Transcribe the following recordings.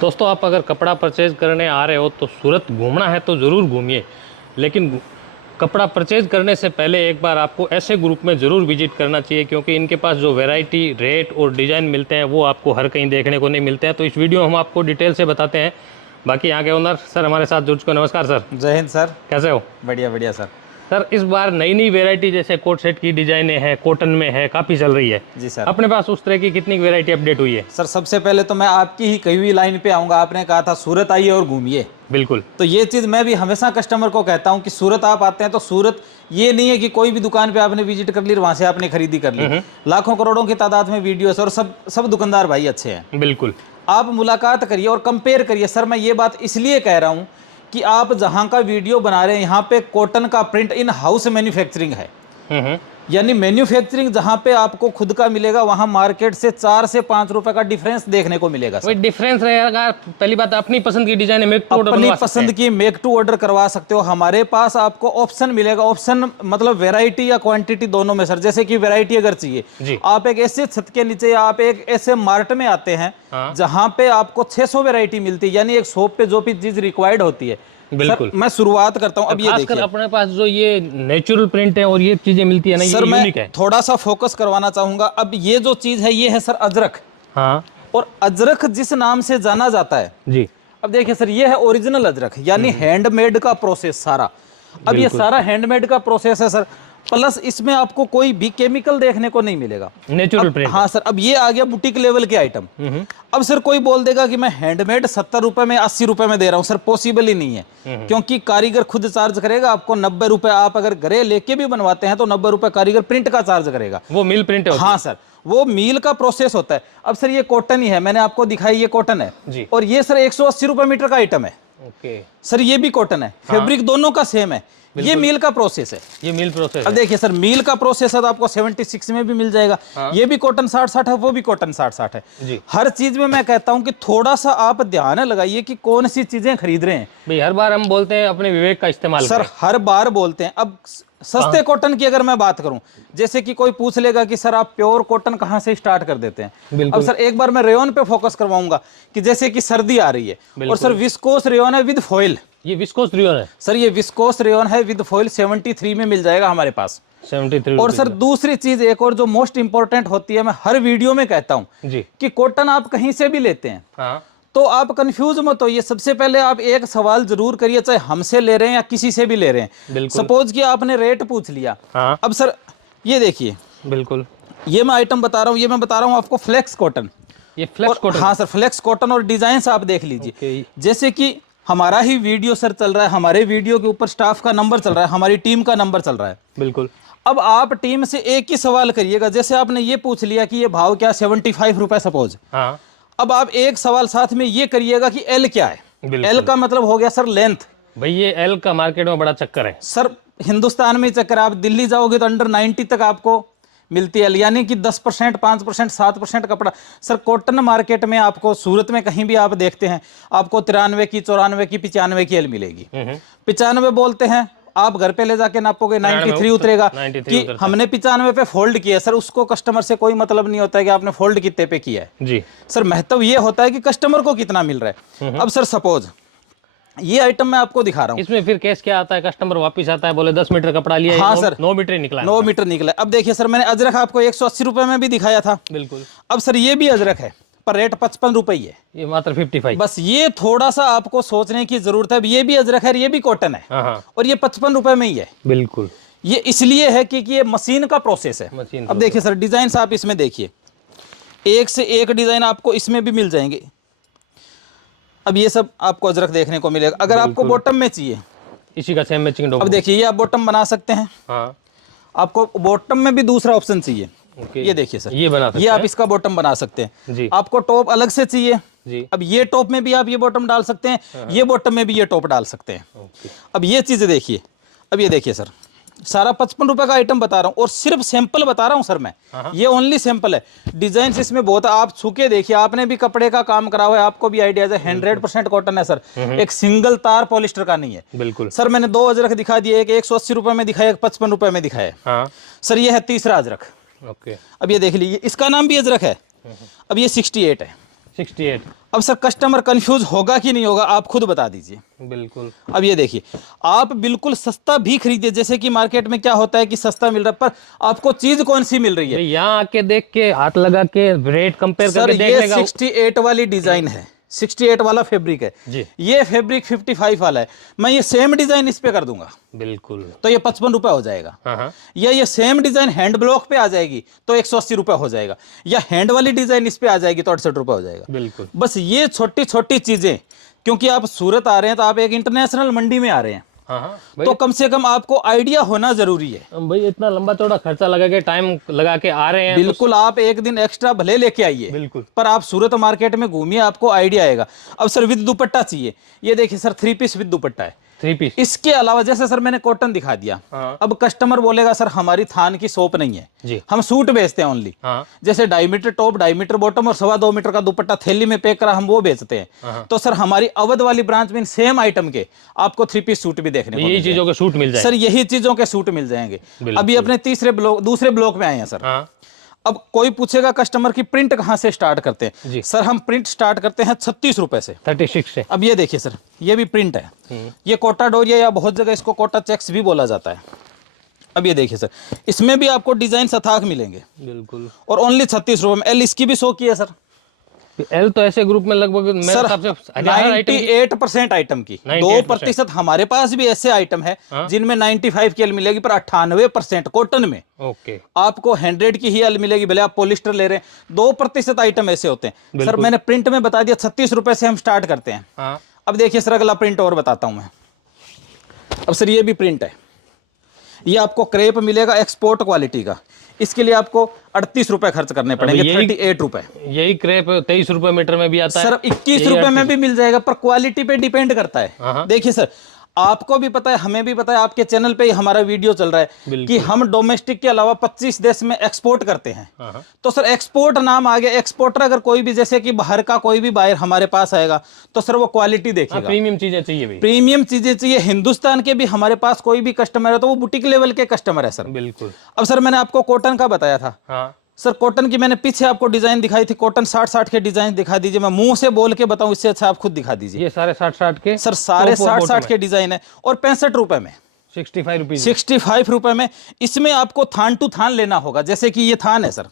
दोस्तों, आप अगर कपड़ा परचेज़ करने आ रहे हो तो सूरत घूमना है तो ज़रूर घूमिए, लेकिन कपड़ा परचेज़ करने से पहले एक बार आपको ऐसे ग्रुप में ज़रूर विजिट करना चाहिए, क्योंकि इनके पास जो वैरायटी, रेट और डिज़ाइन मिलते हैं वो आपको हर कहीं देखने को नहीं मिलते हैं। तो इस वीडियो में हम आपको डिटेल से बताते हैं। बाकी यहाँ के ओनर सर हमारे साथ जुड़ चुके हैं। नमस्कार सर। जय हिंद सर। कैसे हो? बढ़िया बढ़िया सर। सर, इस बार नई नई वैरायटी जैसे कोट सेट की डिजाइनें हैं, कॉटन में है, काफ़ी चल रही है। जी सर। अपने पास उस तरह की कितनी वैरायटी अपडेट हुई है? सर सबसे पहले तो मैं आपकी ही कही हुई लाइन पे आऊँगा। आपने कहा था सूरत आइए और घूमिए। बिल्कुल। तो ये चीज़ मैं भी हमेशा कस्टमर को कहता हूँ कि सूरत आप आते हैं तो सूरत ये नहीं है कि कोई भी दुकान पे आपने विजिट कर ली और वहाँ से आपने खरीदी कर ली। लाखों करोड़ों की तादाद में वीडियोस और सब दुकानदार भाई अच्छे हैं। बिल्कुल। आप मुलाकात करिए और कंपेयर करिए। सर मैं ये बात इसलिए कह रहा हूँ कि आप जहाँ का वीडियो बना रहे हैं यहाँ पे कॉटन का प्रिंट इन हाउस मैन्युफैक्चरिंग है। यानी मैन्युफैक्चरिंग जहाँ पे आपको खुद का मिलेगा वहाँ मार्केट से 4 से 5 रुपए का डिफरेंस देखने को मिलेगा। कोई डिफरेंस रहेगा। पहली बात, अपनी पसंद की डिजाइन है, मेक टू ऑर्डर अपनी पसंद की मेक टू ऑर्डर करवा सकते हो। हमारे पास आपको ऑप्शन मिलेगा। ऑप्शन मतलब वैरायटी या क्वांटिटी दोनों में सर। जैसे कि वैरायटी अगर चाहिए, आप एक ऐसे छत के नीचे या आप एक ऐसे मार्ट में आते हैं जहाँ पे आपको 600 वैरायटी मिलती है, यानी एक शॉप पे जो भी चीज रिक्वायर्ड होती है। बिल्कुल। मैं शुरुआत करता हूँ। अब ये देखिए, अपने पास जो ये नेचुरल प्रिंट है और ये चीजें मिलती है ना, सर ये मैं यूनिक है। थोड़ा सा फोकस करवाना चाहूंगा। अब ये जो चीज है ये है सर अजरक। हाँ। और अजरक जिस नाम से जाना जाता है जी। अब देखिए सर, ये है ओरिजिनल अजरक, यानी हैंडमेड का प्रोसेस सारा। अब ये सारा हैंडमेड का प्रोसेस है सर। प्लस इसमें आपको कोई भी केमिकल देखने को नहीं मिलेगा, नेचुरल प्रिंट। हाँ सर। अब ये आ गया बुटीक लेवल के आइटम। अब सर कोई बोल देगा कि मैं हैंडमेड 70 रुपए में 80 रुपए में दे रहा हूं। सर पॉसिबल ही नहीं है, क्योंकि कारीगर खुद चार्ज करेगा आपको 90 रुपए। आप अगर घरे लेके भी बनवाते हैं तो 90 रुपए कारीगर प्रिंट का चार्ज करेगा। वो मिल प्रिंट है। हाँ सर, वो मील का प्रोसेस होता है। अब सर ये कॉटन ही है, मैंने आपको दिखाई, ये कॉटन है जी। और ये सर 180 रुपए मीटर का आइटम है। ओके सर ये भी कॉटन है। फैब्रिक दोनों का सेम है। ये मील का प्रोसेस है। ये मील प्रोसेस अब देखिए सर, मील का प्रोसेस है तो आपको 76 में भी मिल जाएगा। ये भी कॉटन 60-60 है, वो भी कॉटन 60-60 है जी। हर चीज में मैं कहता हूं कि थोड़ा सा आप ध्यान लगाइए कि कौन सी चीजें खरीद रहे हैं। भाई, हर बार हम बोलते हैं अपने विवेक का इस्तेमाल सर करें। हर बार बोलते हैं। अब सस्ते कॉटन की अगर मैं बात करूं, जैसे कि कोई पूछ लेगा कि सर आप प्योर कॉटन कहां से स्टार्ट कर देते हैं। अब सर एक बार मैं रेयन पे फोकस करवाऊंगा कि जैसे कि सर्दी आ रही है और सर विस्कोस रेयन है विद फॉइल। ये विस्कोस रेयन है सर, ये विस्कोस रेयन है विद फॉइल 73 में मिल जाएगा हमारे पास। 73। और सर दूसरी चीज एक और जो मोस्ट इंपॉर्टेंट होती है, मैं हर वीडियो में कहता हूं जी कि कॉटन आप कहीं से भी लेते हैं हाँ, तो आप कंफ्यूज मत होइए। सबसे पहले आप एक सवाल जरूर करिए, चाहे हमसे ले रहे हैं या किसी से भी ले रहे हैं। सपोज कि आपने रेट पूछ लिया। हाँ। अब सर ये देखिए, बिल्कुल, ये मैं आइटम बता रहा हूँ, ये मैं बता रहा हूँ आपको फ्लेक्स कॉटन। ये फ्लेक्स कॉटन। हाँ सर, फ्लेक्स कॉटन और डिजाइन आप देख लीजिए। जैसे कि हमारा ही वीडियो सर चल रहा है, हमारे वीडियो के ऊपर स्टाफ का नंबर चल रहा है, हमारी टीम का नंबर चल रहा है। बिल्कुल। अब आप टीम से एक ही सवाल करिएगा। जैसे आपने ये पूछ लिया कि ये भाव क्या, 75 रुपए सपोज। हाँ। अब आप एक सवाल साथ में ये करिएगा कि एल क्या है। एल का मतलब हो गया सर लेंथ। भाई, ये एल का मार्केट में बड़ा चक्कर है सर, हिंदुस्तान में चक्कर। आप दिल्ली जाओगे तो अंडर 90 तक आपको मिलती है, यानी कि 10%, 5%, 7% कपड़ा। सर कॉटन मार्केट में आपको सूरत में कहीं भी आप देखते हैं आपको 93 की, 94 की, 95 की एल मिलेगी। 95 बोलते हैं, आप घर पे ले जाके नापोगे 93 उतरेगा कि हमने 95 पे फोल्ड किया। सर उसको कस्टमर से कोई मतलब नहीं होता है कि आपने फोल्ड कितने पे किया है जी। सर महत्व ये होता है कि कस्टमर को कितना मिल रहा है। अब सर सपोज ये आइटम मैं आपको दिखा रहा हूँ, इसमें फिर केस क्या आता है, कस्टमर वापस आता है, बोले 10 मीटर कपड़ा लिया। हाँ सर, 9 मीटर निकला। 9 मीटर निकला। अब देखिए सर, मैंने अजरक आपको 180 रुपए में भी दिखाया था। बिल्कुल। अब सर ये भी अजरक है पर रेट 55 रुपए ही है। ये मात्र 55। बस ये थोड़ा सा आपको सोचने की जरूरत है। ये भी अजरक है, ये भी कॉटन है और ये 55 रुपए में ही है। बिल्कुल। ये इसलिए है कि ये मशीन का प्रोसेस है। अब देखिए सर, डिजाइन आप इसमें देखिए, एक से एक डिजाइन आपको इसमें भी मिल जाएंगे। अब ये सब आपको अजरक देखने को मिलेगा। अगर आपको बॉटम में चाहिए, इसी का सेम मैचिंग, अब देखिए ये आप बॉटम बना सकते हैं। हाँ। आपको बॉटम में भी दूसरा ऑप्शन चाहिए, ये देखिए सर, ये बना सकते हैं। ये आप इसका बॉटम बना सकते हैं जी। आपको टॉप अलग से चाहिए जी। अब ये टॉप में भी आप ये बॉटम डाल सकते हैं, ये बॉटम में भी ये टॉप डाल सकते हैं। अब ये चीज देखिए, अब ये देखिए सर, सारा 55 रुपए का आइटम बता रहा हूँ और सिर्फ सैंपल बता रहा हूँ सर मैं। ये ओनली सैंपल है। डिजाइन इसमें बहुत है, आप छूके देखिए। आपने भी कपड़े का काम करा हुआ है, आपको भी आइडिया है। 100% कॉटन है सर, एक सिंगल तार पॉलिस्टर का नहीं है। बिल्कुल सर, मैंने 2 अजरक दिखा दिए, एक 180 रुपए में दिखाया, एक 55 रुपए में दिखाया। सर ये है तीसरा अजरक। ओके। अब ये देख लीजिए, इसका नाम भी अजरक है। अब ये 68 है। 68 अब सर कस्टमर कंफ्यूज होगा कि नहीं होगा, आप खुद बता दीजिए। बिल्कुल। अब ये देखिए, आप बिल्कुल सस्ता भी खरीदिए, जैसे कि मार्केट में क्या होता है कि सस्ता मिल रहा है, पर आपको चीज कौन सी मिल रही है, यहाँ आके देख के, हाथ लगा के, रेट कंपेयर सर करके ये देखने का। 68 वाली डिजाइन है, 68 वाला फैब्रिक है जी। ये फैब्रिक 55 वाला है, मैं ये सेम डिजाइन इस पे कर दूंगा, बिल्कुल, तो ये 55 रुपए हो जाएगा। हाँ। या ये सेम डिजाइन हैंड ब्लॉक पे आ जाएगी तो 180 रुपए हो जाएगा, या हैंड वाली डिजाइन इस पे आ जाएगी तो 68 रुपए हो जाएगा। बिल्कुल। बस ये छोटी छोटी चीजें, क्योंकि आप सूरत आ रहे हैं तो आप एक इंटरनेशनल मंडी में आ रहे हैं, हाँ, तो कम से कम आपको आइडिया होना जरूरी है। भाई इतना लंबा चौड़ा खर्चा लगा के, टाइम लगा के आ रहे हैं, बिल्कुल, आप एक दिन एक्स्ट्रा भले लेके आइए, बिल्कुल, पर आप सूरत मार्केट में घूमिए, आपको आइडिया आएगा। अब सर विद दुपट्टा चाहिए, ये देखिए सर 3 पीस विद दुपट्टा है, 3 पीस। इसके अलावा जैसे सर मैंने कॉटन दिखा दिया, हाँ। अब कस्टमर बोलेगा सर हमारी थान की शॉप नहीं है जी, हम सूट बेचते हैं ओनली, हाँ। जैसे 2.5 मीटर टॉप, 2.5 मीटर बॉटम और 2.25 मीटर का दुपट्टा थैली में पैक करा हम वो बेचते हैं, तो सर हमारी अवध वाली ब्रांच में सेम आइटम के आपको 3 पीस सूट भी देखने को, यही चीजों के सूट मिल जाएंगे सर, यही चीजों के सूट मिल जाएंगे। अभी अपने दूसरे ब्लॉक में आए हैं सर। हाँ। अब कोई पूछेगा कस्टमर की प्रिंट कहाँ से स्टार्ट करते हैं जी। सर, हम प्रिंट स्टार्ट करते हैं 36 रुपए से, 36 से। अब ये देखिए सर, ये भी प्रिंट है, ये कोटा डोरिया या बहुत जगह इसको कोटा चेक्स भी बोला जाता है। अब ये देखिए सर, इसमें भी आपको डिजाइन सताख मिलेंगे, बिल्कुल, और ओनली 36 रुपए में। एल इसकी भी 100 की है सर। एल तो ऐसे ग्रुप में लगभग मेरे सर हिसाब से 98% आइटम की, 2% हमारे पास भी ऐसे आइटम है जिनमें 95 की एल मिलेगी, पर 98% कॉटन में ओके आपको 100 की ही एल मिलेगी, भले आप पॉलिस्टर ले रहे हैं। 2% आइटम ऐसे होते हैं सर, मैंने प्रिंट में बता दिया 36 रुपए से हम स्टार्ट करते हैं। हाँ। अब देखिए सर, अगला प्रिंट और बताता हूं मैं। अब सर ये भी प्रिंट है, ये आपको क्रेप मिलेगा एक्सपोर्ट क्वालिटी का, इसके लिए आपको 38 रुपए खर्च करने पड़ेंगे, 38 रुपए। यही क्रेप 23 रुपए मीटर में भी आता है सर, 21 रुपए में भी मिल जाएगा, पर क्वालिटी पे डिपेंड करता है। देखिए सर, आपको भी पता है, हमें भी पता है, आपके चैनल पे ही हमारा वीडियो चल रहा है कि हम डोमेस्टिक के अलावा 25 देश में एक्सपोर्ट करते हैं। तो सर एक्सपोर्ट नाम आ गया, एक्सपोर्टर अगर कोई भी, जैसे कि बाहर का कोई भी बायर हमारे पास आएगा तो सर वो क्वालिटी देखेगा, प्रीमियम चीजें चाहिए भाई, प्रीमियम चीजें चाहिए। हिंदुस्तान के भी हमारे पास कोई भी कस्टमर है तो वो बुटीक लेवल के कस्टमर है सर। बिल्कुल। अब सर मैंने आपको कॉटन का बताया था, सर कॉटन की मैंने पीछे आपको डिजाइन दिखाई थी, कॉटन 60-60 के डिजाइन दिखा दीजिए, मैं मुंह से बोल के बताऊं इससे अच्छा आप खुद दिखा दीजिए। ये सारे 60-60 के सर, सारे 60-60 के डिजाइन है, और 65 रुपए में, 65 रुपीज, 65 रुपए में। इसमें आपको थान टू थान लेना होगा, जैसे कि ये थान है सर,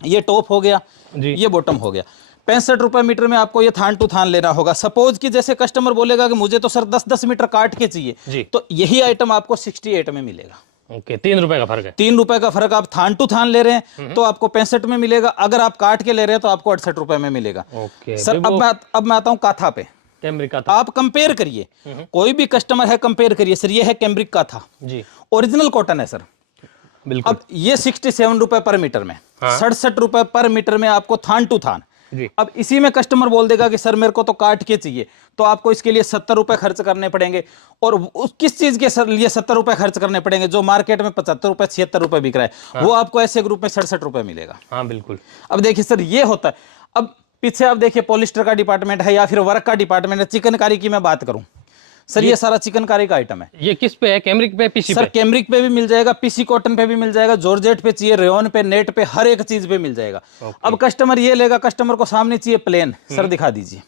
ये टॉप हो गया जी, ये बॉटम हो गया, 65 रुपए मीटर में आपको ये थान टू थान लेना होगा। सपोज कि जैसे कस्टमर बोलेगा कि मुझे तो सर 10-10 मीटर काट के चाहिए, तो यही आइटम आपको 68 में मिलेगा। ओके, 3 रुपए का फर्क है, 3 रुपए का फर्क। आप थान टू थान ले रहे हैं तो आपको 65 में मिलेगा, अगर आप काट के ले रहे हैं तो आपको 68 रुपए में मिलेगा। ओके सर, अब मैं आता हूं काथा पे। कैमरिक काथा, आप कंपेयर करिए, कोई भी कस्टमर है कंपेयर करिए। सर ये है कैमरिक काथा जी, ओरिजिनल कॉटन है सर, बिल्कुल। अब ये 67 रुपए पर मीटर में, 67 रुपए पर मीटर में आपको थान टू थान। अब इसी में कस्टमर बोल देगा कि सर मेरे को तो काट के चाहिए, तो आपको इसके लिए 70 रुपए खर्च करने पड़ेंगे, और किस चीज के लिए 70 रुपए खर्च करने पड़ेंगे, जो मार्केट में 75 रुपए 76 रुपए बिक रहा है, वो आपको ऐसे ग्रुप में 67 रुपए मिलेगा। हाँ बिल्कुल। अब देखिए सर, ये होता है। अब पीछे आप देखिए पॉलिस्टर का डिपार्टमेंट है या फिर वर्क का डिपार्टमेंट है। चिकनकारी की मैं बात करूं सर, ये सारा चिकनकारी का आइटम है। ये किस पे है? कैमरिक पे, पीसी सर पे? कैमरिक पे भी मिल जाएगा, पीसी कॉटन पे भी मिल जाएगा, जॉर्जेट पे चाहिए, रेयन पे, नेट पे, हर एक चीज पे मिल जाएगा। अब कस्टमर ये लेगा, कस्टमर को सामने चाहिए प्लेन, सर दिखा दीजिए,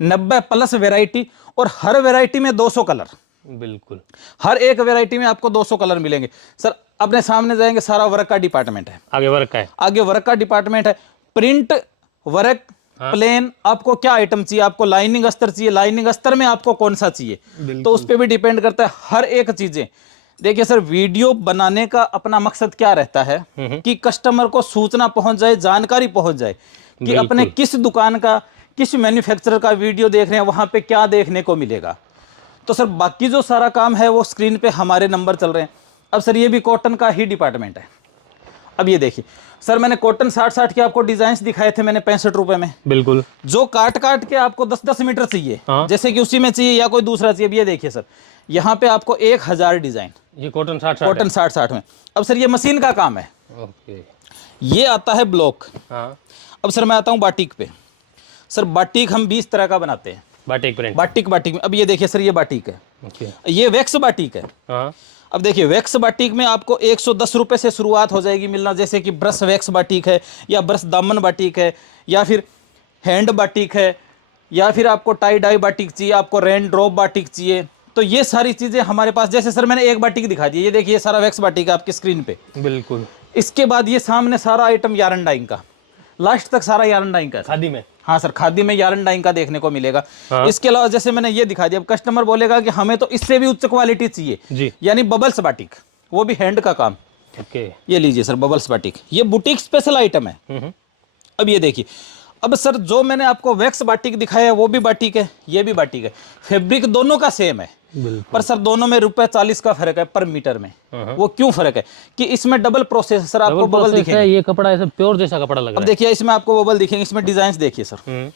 90+ वेराइटी, और हर वेराइटी में 200 कलर, बिल्कुल, हर एक वेराइटी में आपको 200 कलर मिलेंगे। सर अपने सामने जाएंगे, सारा वर्क का डिपार्टमेंट है, आगे वर्क का है, आगे वर्क का डिपार्टमेंट है, प्रिंट वर्क प्लेन। आपको क्या आइटम चाहिए, आपको लाइनिंग अस्तर चाहिए, लाइनिंग अस्तर में आपको कौन सा चाहिए, तो उस पर भी डिपेंड करता है हर एक चीजें। देखिए सर, वीडियो बनाने का अपना मकसद क्या रहता है कि कस्टमर को सूचना पहुंच जाए, जानकारी पहुंच जाए कि अपने किस दुकान का, किस मैन्युफैक्चरर का वीडियो देख रहे हैं, वहां पे क्या देखने को मिलेगा। तो सर बाकी जो सारा काम है वो स्क्रीन पे हमारे नंबर चल रहे हैं। अब सर ये भी कॉटन का ही डिपार्टमेंट है। अब ये देखिए सर, मैंने कॉटन 60-60 के आपको डिजाइन दिखाए थे मैंने 65 रुपए में, बिल्कुल, जो काट काट के आपको 10-10 मीटर चाहिए, जैसे कि उसी में चाहिए या कोई दूसरा चाहिए। अब ये देखिए सर, यहाँ पे आपको 1000 डिजाइन, ये कॉटन 60-60 में। अब सर ये मशीन का काम है, ओके, ये आता है ब्लॉक। अब सर मैं आता हूँ बाटिक पे। सर बाटिक हम 20 तरह का बनाते हैं, बाटिक प्रिंट, बाटिक में। अब ये देखिए सर, ये बाटिक है, ये वैक्स बाटिक है। अब देखिए वैक्स बाटिक में आपको 110 रुपए से शुरुआत हो जाएगी मिलना, जैसे कि ब्रश वैक्स बाटिक है, या ब्रश दामन बाटिक है, या फिर हैंड बाटिक है, या फिर आपको टाई डाई बाटिक चाहिए, आपको रेन ड्रॉप बाटिक चाहिए, तो ये सारी चीजें हमारे पास। जैसे सर मैंने एक बाटिक दिखा दी, ये देखिए ये सारा वैक्स बाटिक है आपकी स्क्रीन पे। बिल्कुल। इसके बाद ये सामने सारा आइटम यारन डाइंग का, लास्ट तक सारा यारन डाइंग का खादी में। हाँ सर, खादी में यारन डाइंग का देखने को मिलेगा। हाँ। इसके अलावा जैसे मैंने ये दिखा दिया, अब कस्टमर बोलेगा कि हमें तो इससे भी उच्च क्वालिटी चाहिए जी, यानी बबल्स बाटिक, वो भी हैंड का काम। ओके, ये लीजिए सर बबल्स बाटिक, ये बुटीक स्पेशल आइटम है। अब ये देखिए, अब सर जो मैंने आपको वैक्स बाटिक दिखाया है वो भी बाटिक है, ये भी बाटिक है, फैब्रिक दोनों का सेम है, पर सर दोनों में ₹40 का फर्क है पर मीटर में। वो क्यों फर्क है कि इसमें डबल प्रोसेस सर, आपको बबल दिखेंगे, ये कपड़ा ऐसा प्योर जैसा कपड़ा लग रहा है। अब देखिए इसमें आपको बबल दिखेंगे, इसमें डिजाइन देखिए सर,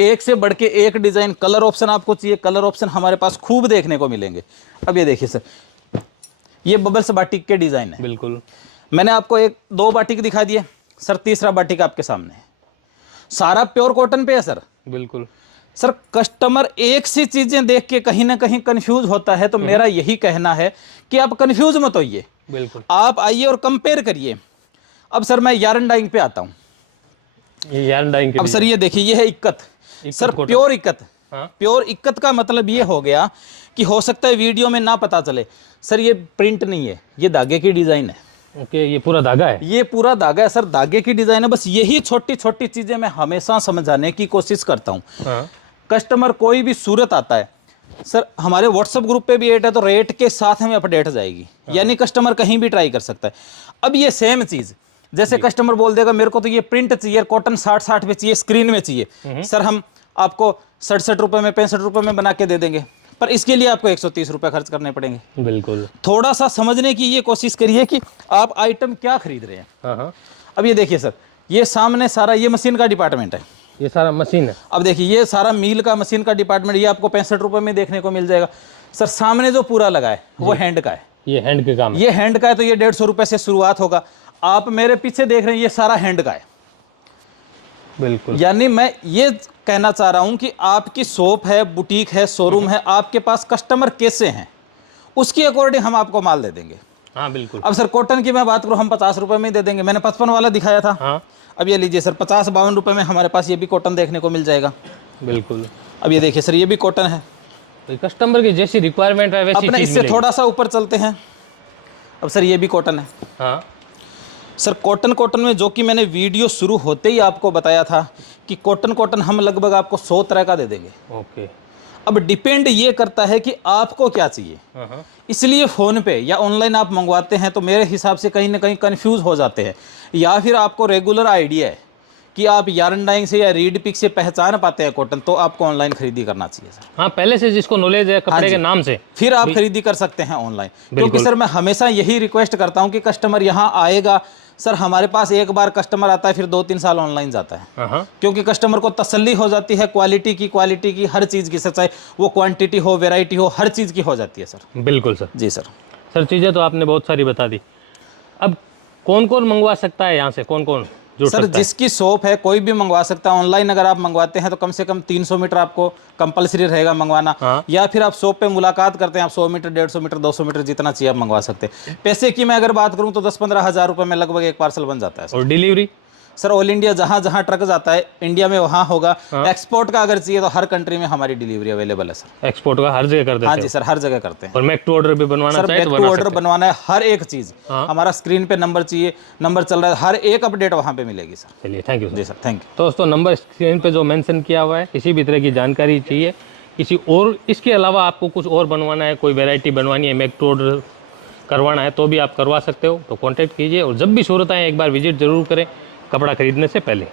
एक से बढ़ के एक डिजाइन। कलर ऑप्शन आपको चाहिए, कलर ऑप्शन हमारे पास खूब देखने को मिलेंगे। अब ये देखिए सर, ये बबल्स बाटिक के डिजाइन है। बिल्कुल, मैंने आपको एक दो बाटिक दिखा दिए सर, तीसरा बाटिक आपके सामने है, सारा प्योर कॉटन पे है सर। बिल्कुल सर, कस्टमर एक सी चीजें देख के कहीं ना कहीं कंफ्यूज होता है, तो मेरा यही कहना है कि आप कंफ्यूज मत होइए। बिल्कुल, आप आइए और कंपेयर करिए। अब सर मैं यारन डाइंग पे आता हूँ, ये यारन डाइंग। अब सर ये देखिए, ये है ikat sir, pure ikat. Pure ikat का मतलब ये हो गया कि हो सकता है वीडियो में ना पता चले सर, ये प्रिंट नहीं है, ये धागे की डिजाइन है। ओके, ये पूरा धागा है, ये पूरा धागा है सर, धागे की डिजाइन है। बस यही छोटी छोटी चीजें मैं हमेशा समझाने की कोशिश करता हूँ। हाँ। कस्टमर कोई भी सूरत आता है सर, हमारे व्हाट्सएप ग्रुप पे भी ऐड है, तो रेट के साथ हमें अपडेट जाएगी। हाँ। यानी कस्टमर कहीं भी ट्राई कर सकता है। अब ये सेम चीज, जैसे कस्टमर बोल देगा मेरे को तो ये प्रिंट चाहिए, कॉटन 60-60 में चाहिए, स्क्रीन में चाहिए, सर हम आपको 67 रुपए में, 65 रुपए में बना के दे देंगे, पर इसके लिए आपको 130 रुपए खर्च करने पड़ेंगे। बिल्कुल, थोड़ा सा समझने की ये कोशिश करिए कि आप आइटम क्या खरीद रहे हैं। हाँ। अब ये देखिए सर, ये सामने सारा ये मशीन का डिपार्टमेंट है, ये सारा मशीन है। अब देखिए ये सारा मील का मशीन का डिपार्टमेंट, ये आपको 65 रुपए में देखने को मिल जाएगा। सर सामने जो पूरा लगा है वो हैंड का है, ये हैंड के काम, ये हैंड का है, तो ये 150 रुपए से शुरुआत होगा। आप मेरे पीछे देख रहे हैं, ये सारा हैंड का है। बिल्कुल, यानी मैं ये कहना चाह रहा हूं कि आपकी शॉप है, बुटीक है, शोरूम है, आपके पास कस्टमर कैसे हैं उसकी अकॉर्डिंग हम आपको माल दे देंगे। हाँ बिल्कुल। अब सर कॉटन की मैं बात करूं, हम 50 रुपए में दे देंगे। मैंने 55 वाला दिखाया था। हाँ। अब ये लीजिए सर, 50-52 रुपए में हमारे पास ये भी कॉटन देखने को मिल जाएगा। बिल्कुल। अब ये देखिए सर, ये भी कॉटन है, तो कस्टमर की जैसी रिक्वायरमेंट है वैसी चीज। इससे थोड़ा सा ऊपर चलते हैं। अब सर ये भी कॉटन है। हाँ सर, कॉटन में जो कि मैंने वीडियो शुरू होते ही आपको बताया था कि कॉटन हम लगभग आपको 100 तरह का दे देंगे। ओके, अब डिपेंड ये करता है कि आपको क्या चाहिए। इसलिए फ़ोन पे या ऑनलाइन आप मंगवाते हैं तो मेरे हिसाब से कहीं ना कहीं कंफ्यूज हो जाते हैं, या फिर आपको रेगुलर आइडिया है कि आप यारन डाइंग से या रीड पिक से पहचान पाते हैं कॉटन, तो आपको ऑनलाइन खरीदी करना चाहिए सर। हाँ, पहले से जिसको नॉलेज है कपड़े के नाम से, फिर आप खरीदी कर सकते हैं ऑनलाइन। क्योंकि सर मैं हमेशा यही रिक्वेस्ट करता हूं कि कस्टमर यहाँ आएगा सर, हमारे पास एक बार कस्टमर आता है फिर 2-3 साल ऑनलाइन जाता है, क्योंकि कस्टमर को तसल्ली हो जाती है क्वालिटी की हर चीज़ की, चाहे वो क्वांटिटी हो, वैरायटी हो, हर चीज़ की हो जाती है सर। बिल्कुल सर। जी सर। सर चीज़ें तो आपने बहुत सारी बता दी। अब कौन कौन मंगवा सकता है यहाँ से, कौन कौन सर? जिसकी शॉप है कोई भी मंगवा सकता है। ऑनलाइन अगर आप मंगवाते हैं तो कम से कम 300 मीटर आपको कंपलसरी रहेगा मंगवाना। हाँ। या फिर आप शॉप पे मुलाकात करते हैं, आप 100 मीटर, 150 मीटर, 200 मीटर जितना चाहिए आप मंगवा सकते हैं। पैसे की मैं अगर बात करूं तो 10-15 हज़ार रुपए में लगभग एक पार्सल बन जाता है सर। और डिलीवरी सर ऑल इंडिया, जहां जहां ट्रक जाता है इंडिया में वहां होगा। हाँ। एक्सपोर्ट का अगर चाहिए तो हर कंट्री में हमारी डिलीवरी अवेलेबल है सर। एक्सपोर्ट का हर जगह कर देते हैं? हाँ जी सर, हर जगह करते हैं। और मेक टू ऑर्डर भी बनवाना चाहिए तो मेक टू ऑर्डर बनवाना है, हर एक चीज। हाँ। हमारा स्क्रीन पे नंबर चाहिए, नंबर चल रहा है, हर एक अपडेट वहां पे मिलेगी सर। चलिए, thank you ji sir, thank you. दोस्तों नंबर स्क्रीन पे जो मेंशन किया हुआ है, किसी भी तरह की जानकारी चाहिए, किसी और इसके अलावा आपको कुछ और बनवाना है, कोई वेरायटी बनवानी है, मेक टू ऑर्डर करवाना है, तो भी आप करवा सकते हो। तो कॉन्टैक्ट कीजिए, और जब भी सूरत आए एक बार विजिट जरूर करें कपड़ा खरीदने से पहले।